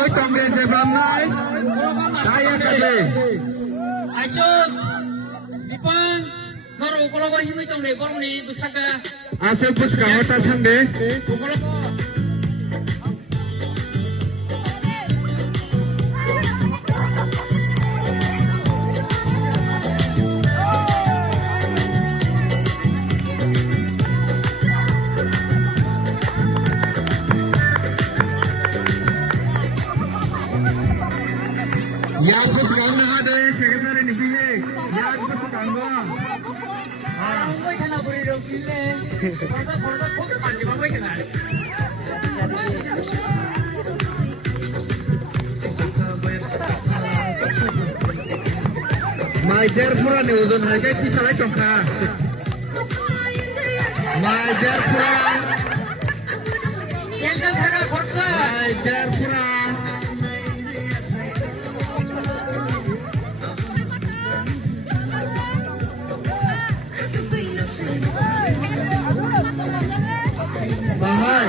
himoi tongde jebamnai kaya kade Asyik Ipang Noro ukologo himui tongde boroni busaka asal puskang ta thangde ukologo yang puskang na ade secretary ni bihe yang puskang go Angoi kana buri rokile korda korda khok panji bangoi kana Majer pura ni uzon hai kai pisalai tongkha Majer pura yang kana khorsa Majer pura Mahal